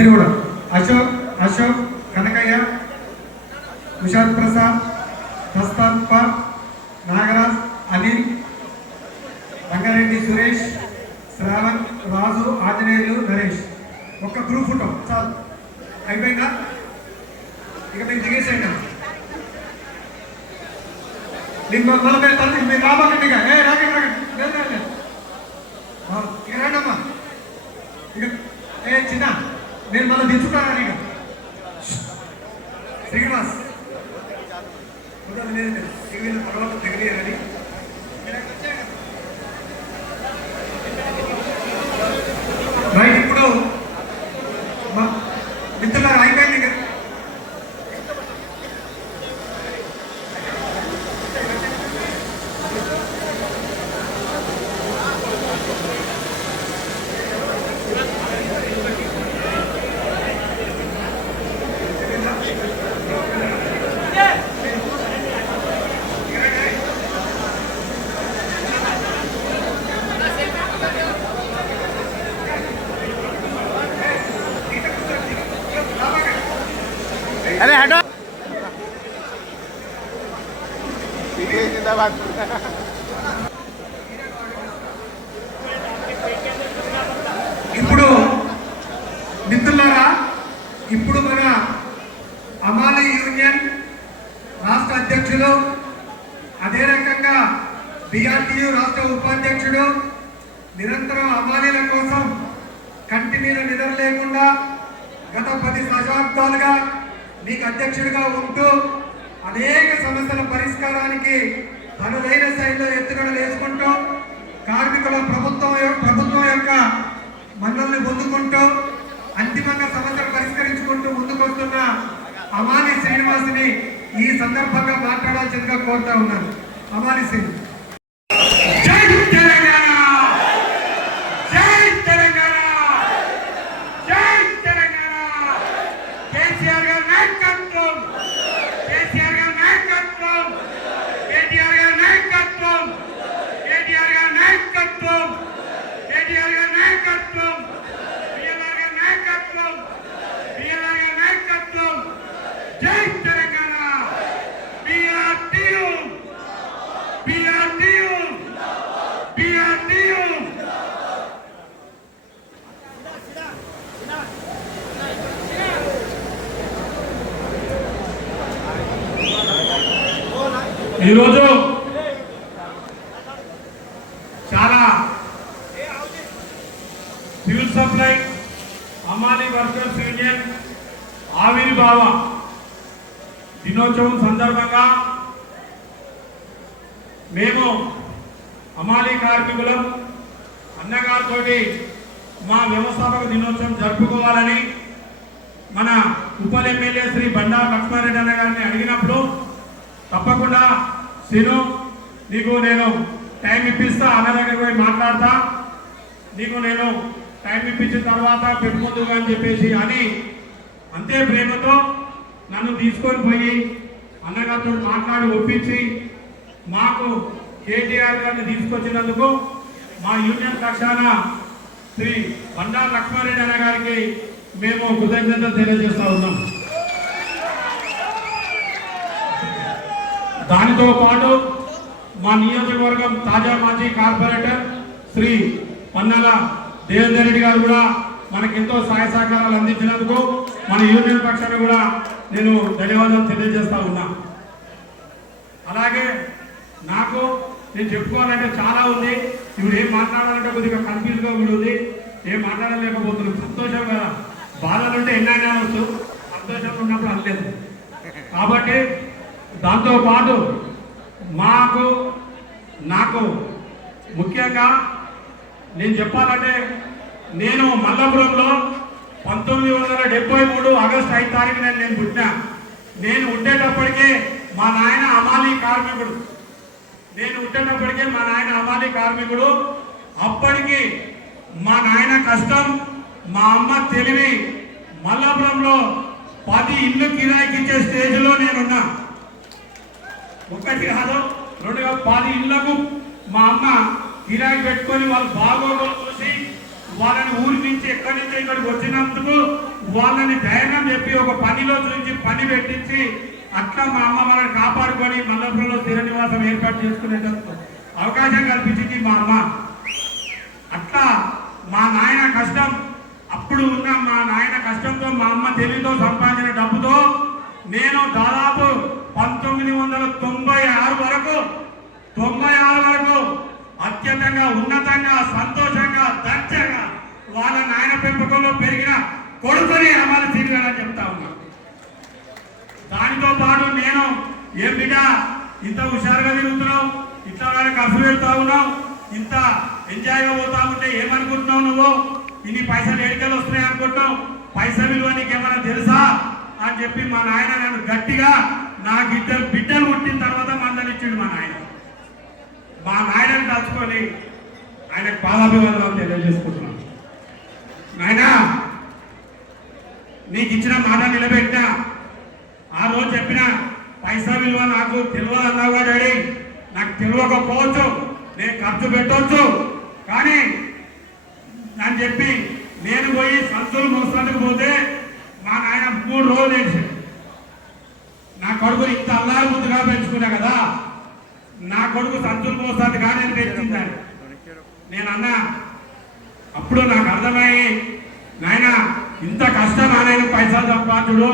మీరు కూడా అశోక్ కనకయ్య, ఉషాద్ ప్రసాద్, ప్రస్తాత్ప, నాగరాజ్, అనిల్, రంగారెడ్డి సురేష్, శ్రావణ్, రాజు, ఆంజనేయులు, నరేష్. ఒక్క గ్రూప్ ఫోటో చాలు. అయిపోయిందా? ఇక మీరు దిగేసేయండి. మీకు మీరు రాబాకండి. ఇక రాకండి ఇక రండమ్మా. ఇక చిన్న నేను మళ్ళీ దించుతాను. ఇక శ్రీనివాస్ లేదు తర్వాత తెగలేరని రైట్. ఇప్పుడు మిత్రులారు అయిపోయింది. अरे हटो जिंदाबाद। ఇప్పుడు మిత్రులారా, ఇప్పుడు మన అమాలి యూనియన్ రాష్ట్ర అధ్యక్షులు, అదే రకంగా బిఆర్టీయు రాష్ట్ర ఉపాధ్యక్షుడు నిరంతరం అమాలీల కోసం కంటి మీద నిద్ర లేకుండా గత 10 దశాబ్దాలుగా మీకు అధ్యక్షుడిగా ఉంటూ అనేక సమస్యల పరిష్కారానికి తనదైన శైలిలో ఎత్తుగడలు వేసుకుంటూ కార్మికుల ప్రభుత్వం యొక్క మన్నల్ని పొందుకుంటూ అంతిమంగా సమస్యలు పరిష్కరించుకుంటూ ముందుకొస్తున్న అమాలి శ్రీనివాస్ని ఈ సందర్భంగా మాట్లాడాల్సిందిగా కోరుతా ఉన్నాను. అమాలి శ్రీనివాస్. ఈరోజు చాలా సివిల్ సప్లై అమాలి వర్కర్స్ యూనియన్ ఆవిర్భావ దినోత్సవం సందర్భంగా మేము అమాలి కార్మికులం అన్నగారితో మా వ్యవస్థాపక దినోత్సవం జరుపుకోవాలని మన ఉప ఎమ్మెల్యే శ్రీ బండా లక్ష్మారెడ్డి అన్న గారిని అడిగినప్పుడు తప్పకుండా సీను నీకు నేను టైం ఇప్పిస్తా, అన్న దగ్గరికి పోయి మాట్లాడతా, నీకు నేను టైం ఇప్పించిన తర్వాత పెట్టుకుందుగా అని చెప్పేసి అని అంతే ప్రేమతో నన్ను తీసుకొని పోయి అన్నగారితో మాట్లాడి ఒప్పించి మాకు కేటీఆర్ గారిని తీసుకొచ్చినందుకు మా యూనియన్ పక్షాన శ్రీ బండా లక్ష్మారెడ్డి అన్న గారికి మేము కృతజ్ఞతలు తెలియజేస్తా ఉన్నాం. దానితో పాటు మా నియోజకవర్గం తాజా మాజీ కార్పొరేటర్ శ్రీ పన్నాల దేవేందర్ రెడ్డి గారు కూడా మనకెంతో సహాయ సహకారాలు అందించినందుకు మన యూనియన్ పక్షాన్ని కూడా నేను ధన్యవాదాలు తెలియజేస్తా ఉన్నా. అలాగే నాకు నేను చెప్పుకోవాలంటే చాలా ఉంది. ఇప్పుడు ఏం మాట్లాడాలంటే కొద్దిగా కన్ఫ్యూజ్గా కూడా ఉంది. ఏం మాట్లాడలేకపోతున్నాం. సంతోషం కదా, బాధలు ఉంటే ఎన్నైనా వచ్చు, సంతోషం ఉన్నప్పుడు అనలేదు. కాబట్టి దాంతోపాటు నాకు ముఖ్యంగా నేను చెప్పాలంటే నేను మల్లపురంలో 1973 ఆగస్టు 5 తారీఖున నేను పుట్టినా. నేను ఉండేటప్పటికే మా నాయన అమాలి కార్మికుడు. అప్పటికి మా నాయన కష్టం, మా అమ్మ తెలివి, మల్లపురంలో 10 ఇళ్ళు కిరాయికి ఇచ్చే స్టేజ్లో నేనున్నా. ఒకటి కాదు, 10 ఇళ్లకు మా అమ్మ కిరాయి పెట్టుకొని వాళ్ళు బాగోగులు చూసి వాళ్ళని ఊరి నుంచి ఎక్కడి నుంచి ఇక్కడికి వచ్చినందుకు వాళ్ళని ధైర్యం చెప్పి ఒక పనిలో నుంచి పని పెట్టించి అట్లా మా అమ్మ మనల్ని కాపాడుకొని మల్లపురంలో స్థిర నివాసం ఏర్పాటు చేసుకునేటప్పుడు అవకాశం కల్పించింది మా అమ్మ. అట్లా మా నాయన కష్టం, అప్పుడు ఉన్న మా నాయన కష్టంతో మా అమ్మ తెలివితో సంపాదించిన డబ్బుతో నేను దాదాపు 1996 వరకు అత్యంతంగా ఉన్నతంగా సంతోషంగా దర్జంగా వాళ్ళ నాయన పెంపకంలో పెరిగిన కొడుకుని అమలు తిరిగాలని చెప్తా ఉన్నా. దానితో పాటు నేను ఏం బిడ్డ ఇంత హుషారుగా తిరుగుతున్నావు, ఇట్లా ఖర్చు పెడతా ఉన్నావు, ఇంత ఎంజాయ్గా పోతా ఉంటే ఏమనుకుంటున్నావు, నువ్వు ఇన్ని పైసలు ఎడికలు వస్తున్నాయి అనుకుంటున్నావు, పైసలు విలువ నీకేమైనా తెలుసా అని చెప్పి మా నాయన నన్ను గట్టిగా నాకు 2 బిడ్డలు పుట్టిన తర్వాత మందలిచ్చిండు మా నాయన. మా నాయనని తలుచుకొని ఆయనకు పాదాభివందనాలు తెలియజేసుకుంటున్నాను. నాయన నీకు ఇచ్చిన మాట నిలబెట్టినా, ఆ రోజు చెప్పిన పైసా విలువ నాకు తెలియదన్నావు డాడీ, నాకు తెలియకపోవచ్చు, నేను ఖర్చు పెట్టవచ్చు, కానీ అని చెప్పి నేను పోయి సంచులు మోసడానికి పోతే మా నాయన 3 రోజులు వేసాడు. నా కొడుకు ఇంత అల్లారు ముద్దుగా పెంచుకున్నా కదా, నా కొడుకు సంచులు మోసాది కానీ నేను పెంచుకుంటాను. నేను అన్నా, అప్పుడు నాకు అర్థమయ్యి నాయన ఇంత కష్టం ఆయన పైసలు సంపాదించుడు,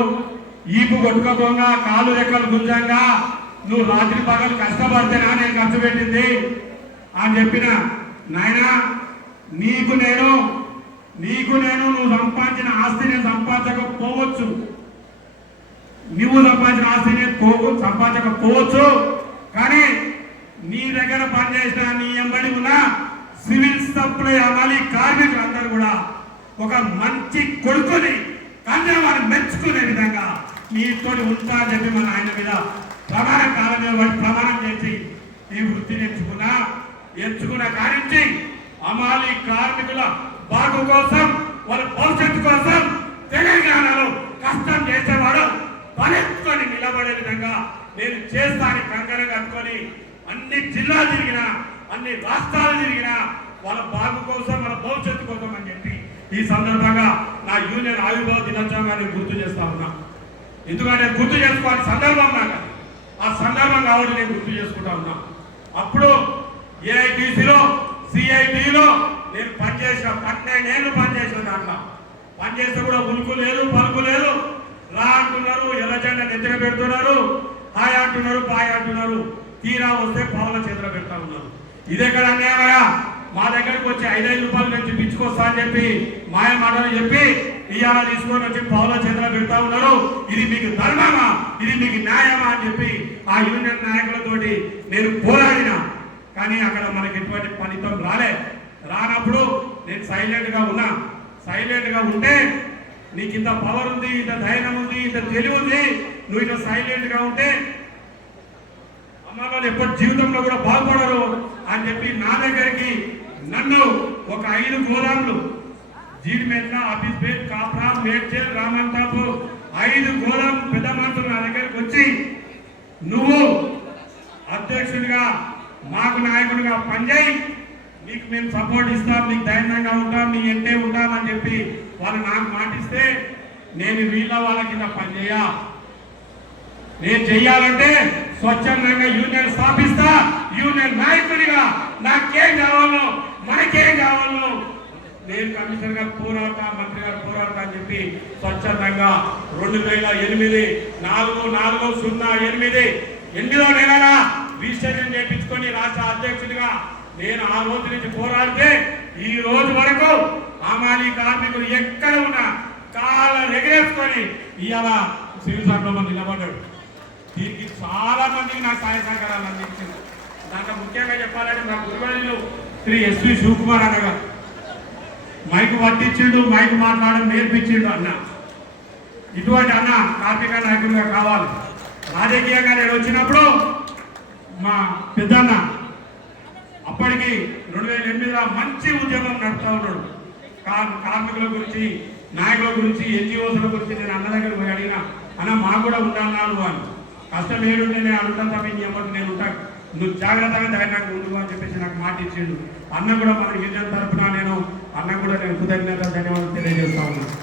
ఈపు కొట్టుకోగా కాలు రెక్కలు గుంజంగా నువ్వు రాత్రి పగలు కష్టపడితేనా నేను ఖర్చు పెట్టింది అని చెప్పిన. నాయన నీకు నేను నువ్వు సంపాదించిన ఆస్తి నేను సంపాదించకపోవచ్చు, నువ్వు సంపాదించిన ఆస్తి నేను సంపాదించకపోవచ్చు, కానీ నీ దగ్గర పనిచేసిన నీ ఎంబడి ఉన్న సివిల్ సప్లై అమలు కార్మికులందరూ కూడా ఒక మంచి కొడుకుని కన్యావారిని మెచ్చుకునే విధంగా నీతో ఉంటా అని చెప్పి మన ఆయన మీద ప్రమాణ కాలం మీద ప్రమాణం చేసి ఈ వృత్తిని ఎంచుకున్న కారించి అమాలి కార్మికుల బాగు కోసం, వాళ్ళ భవిష్యత్తు కోసం తెలంగాణలో కష్టం చేసేవాడు తలెత్తుకొని నిలబడే విధంగా నేను చేస్తాను కంకణం కట్టుకొని అన్ని జిల్లాలు తిరిగినా, అన్ని రాష్ట్రాలు తిరిగినా వాళ్ళ బాగు కోసం, వాళ్ళ భవిష్యత్తు కోసం అని చెప్పి ఈ సందర్భంగా నా యూనియన్ ఆవిర్భావ దినోత్సవంగా నేను గుర్తు చేస్తా ఉన్నా. ఎందుకంటే గుర్తు చేసుకోవాలి సందర్భం నాకు, ఆ సందర్భం కాబట్టి నేను గుర్తు చేసుకుంటా ఉన్నా. అప్పుడు ఏఐటీసీలో సిఐటిలో నేను పనిచేసిన 12 ఏళ్ళు పనిచేసిన దాంట్లో పనిచేస్తే కూడా ఉలుకు లేదు పలుకు లేదు. రా అంటున్నారు, ఎర్ర జెండా నెత్తిన పెడుతున్నారు, హాయ్ అంటున్నారు, బాయ్ అంటున్నారు, తీరా వస్తే పావుల చేతిలో పెడతా ఉన్నారు. ఇదెక్కడ అన్యాయమయ్యా? మా దగ్గరికి వచ్చి 5 రూపాయలు నుంచి పిచ్చుకొస్తా అని చెప్పి మాయ మాటలు చెప్పి ఇవాళ తీసుకొని వచ్చి పావుల చేతిలో పెడతా ఉన్నారు. ఇది మీకు ధర్మమా, ఇది మీకు న్యాయమా అని చెప్పి ఆ యూనియన్ నాయకులతోటి నేను పోరాడిన. కానీ అక్కడ మనకి ఎటువంటి ఫలితం రానప్పుడు నేను సైలెంట్గా ఉన్నా. సైలెంట్గా ఉంటే నీకు ఇంత పవర్ ఉంది, ఇంత ధైర్యం ఉంది, ఇంత తెలివి ఉంది, నువ్వు ఇంత సైలెంట్గా ఉంటే అమ్మ వాళ్ళు ఎప్పటి జీవితంలో కూడా బాగుపడరు అని చెప్పి నా దగ్గరికి నన్ను ఒక 5 గోదాములు జీడిమెట్ల, ఆఫీస్పేట్, కాప్రా, మేడ్చల్, రామంతాపూర్ 5 గోదాము పెద్ద మనుషులు నా దగ్గరికి వచ్చి నువ్వు అధ్యక్షుడిగా మాకు నాయకుడిగా పనిచేయి, నీకు మేము సపోర్ట్ ఇస్తాం, నీకు ధైర్యంగా ఉంటాం, నీ ఎంటే ఉంటాం అని చెప్పి వాళ్ళు నాకు మాటిస్తే నేను వాళ్ళ కింద పనిచేయ. నేను చెయ్యాలంటే స్వచ్ఛందంగా యూనియన్ స్థాపిస్తా. యూనియన్ నాయకుడిగా నాకేం కావాలో, మనకేం కావాలో నేను కమిషనర్ గారు పోరాడతా, మంత్రి గారు పోరాడతా అని చెప్పి స్వచ్ఛందంగా 2008 4/4/08 8వ నెలల రిజిస్ట్రేషన్ చేయించుకొని రాష్ట్ర అధ్యక్షుడిగా నేను ఆ రోజు నుంచి పోరాడితే ఈ రోజు వరకు అమాలి కార్మికులు ఎక్కడ ఉన్నా కాళ్ళ ఎగరేసుకొని ఇవాళ సివిల్ సభలో నిలబడ్డాడు. దీనికి చాలా మందికి నాకు సహాయ సహకారాలు అందించింది. దాంట్లో ముఖ్యంగా చెప్పాలంటే నా గురువారిలో శ్రీ ఎస్వి శివకుమార్ అన్నగా మైకు పట్టించిండు, మైకు మాట్లాడడం నేర్పించిండు. అన్న ఇటువంటి అన్న కార్మిక నాయకులుగా కావాలి. రాజకీయంగా నేను వచ్చినప్పుడు మా పెద్దన్న అప్పటికి 2008లో మంచి ఉద్యమం నడుపుతా ఉన్నాడు. కార్మికుల గురించి, నాయకుల గురించి, ఎన్జిఓల గురించి నేను అన్న దగ్గర పోయి అడిగినా, అన్న మాకు కూడా ఉన్నాను అని. కష్టం ఏడుంటే నేను అడుగుతాను తప్ప ఇంకెవరికి నేను ఉంటాను, నువ్వు జాగ్రత్తగా ధైర్యంగా ఉండు అని చెప్పేసి నాకు మాట ఇచ్చిండు. అన్న కూడా మన యూనియన్ తరఫున నేను కృతజ్ఞత ధన్యవాదాలు తెలియజేస్తా ఉన్నాను.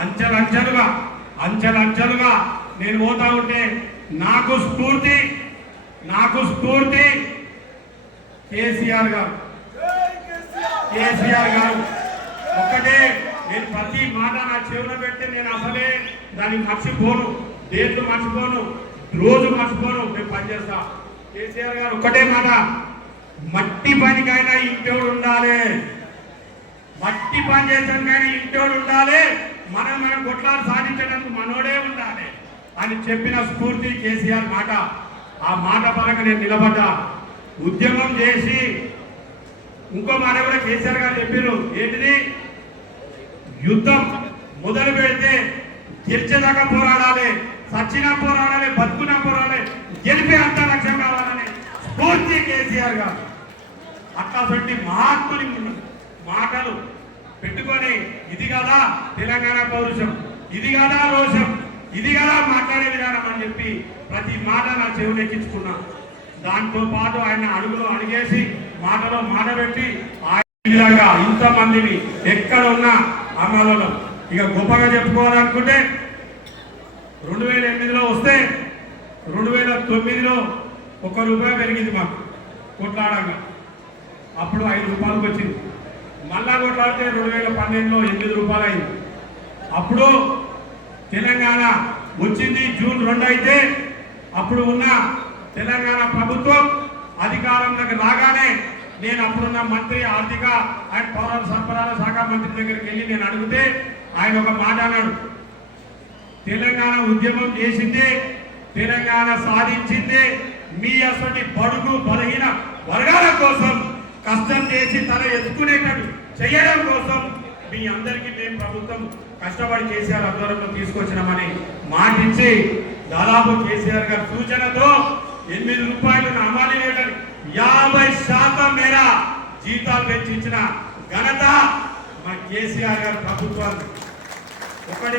అంచెలంచెలుగా నేను పోతా ఉంటే నాకు స్ఫూర్తి కేసీఆర్ గారు ఒక్కటే. నేను ప్రతి మాట నా చెవున పెడితే నేను అసలే దాన్ని మర్చిపోను, డేట్లు మర్చిపోను, రోజు మర్చిపోను. నేను పనిచేస్తా. కేసీఆర్ గారు ఒక్కటే మాట, మట్టి పనికైనా ఇంటోడు ఉండాలి, మట్టి పని చేసానికైనా ఇంటోడు ఉండాలి, మనం కొట్లాలు సాధించడానికి మనోడే ఉండాలి అని చెప్పిన స్ఫూర్తి కేసీఆర్ మాట. ఆ మాట పరంగా నేను నిలబడ్డా, ఉద్యమం చేసి. ఇంకో మాట కూడా కేసీఆర్ గారు చెప్పారు, ఏంటిది? యుద్ధం మొదలు పెడితే గెలిచేదాకా పోరాడాలి, సచ్చినా పోరాడాలి, బతుకున్నా పోరాడాలి, గెలిపే అంత లక్ష్యం కావాలని స్ఫూర్తి కేసీఆర్ గారు. అట్లాంటి మహాత్ముని మాటలు పెట్టుకొని, ఇది కదా తెలంగాణ పౌరుషం, ఇది కదా రోషం, ఇది కదా మాట్లాడే విధానం అని చెప్పి ప్రతి మాట నా చెవులు ఎక్కించుకున్నా. దాంతో పాటు ఆయన అడుగులో అడిగేసి మాటలో మాట పెట్టి ఆయన ఇంతమందిని ఎక్కడ ఉన్నా అమలలో ఇక గొప్పగా చెప్పుకోవాలనుకుంటే 2008లో వస్తే 2009లో ₹1 పెరిగింది మాకు కొట్లాడంగా. అప్పుడు ₹5 వచ్చింది. మళ్ళా కొట్లాడితే 2012లో ₹8 అయింది. అప్పుడు తెలంగాణ వచ్చింది జూన్ 2 అయితే అప్పుడు ఉన్న తెలంగాణ ప్రభుత్వం అధికారంలోకి రాగానే నేను అప్పుడున్న మంత్రి ఆర్థిక అండ్ పౌర సరఫరాల శాఖ మంత్రి దగ్గరికి వెళ్ళి నేను అడిగితే ఆయన ఒక మాట అన్నాడు, తెలంగాణ ఉద్యమం చేసిందే, తెలంగాణ సాధించిందే మీ అసలు బడుగు బలహీన వర్గాల కోసం కష్టం చేసి తల ఎత్తుకునేటట్టు చేయడం కోసం మీ అందరికీ మేము ప్రభుత్వం కష్టపడి కేసీఆర్ ఆధ్వర్యంలో తీసుకొచ్చినామని మాటించి దాదాపు కేసీఆర్ గారి సూచనతో ₹8 అమలు చేయడానికి 50% మేర జీతాలు పెంచి ఇచ్చిన ఘనత మా కేసీఆర్ గారి ప్రభుత్వానికి. ఒకటి